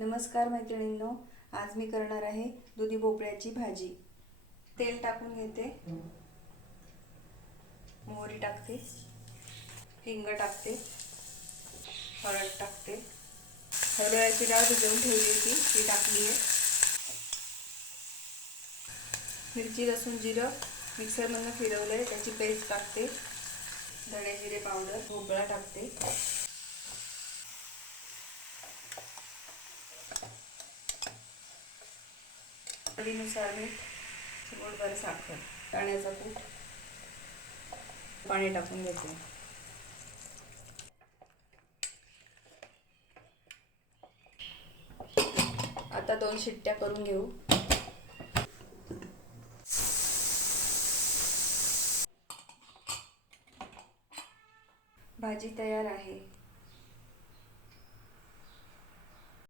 नमस्कार मैत्रिणींनो, आज मी करणार आहे दुधी भोपळ्याची भाजी। तेल टाकून घेते, मोहरी टाकते, हिंग टाकते, हळद टाकते, हरभऱ्याची डाळ भिजवून ठेवली होती ती टाकली आहे। मिरची लसूण जिरं मिक्सरमधून फिरवलंय त्याची पेस्ट टाकते, धणे जिरे पावडर, भोपळा टाकते, चवीनुसार मीठ, चिमूटभर साखर, दाण्याचा कूट, पाणी टाकून घेते। आता 2 शिट्ट्या करून घेऊ। भाजी तयार आहे।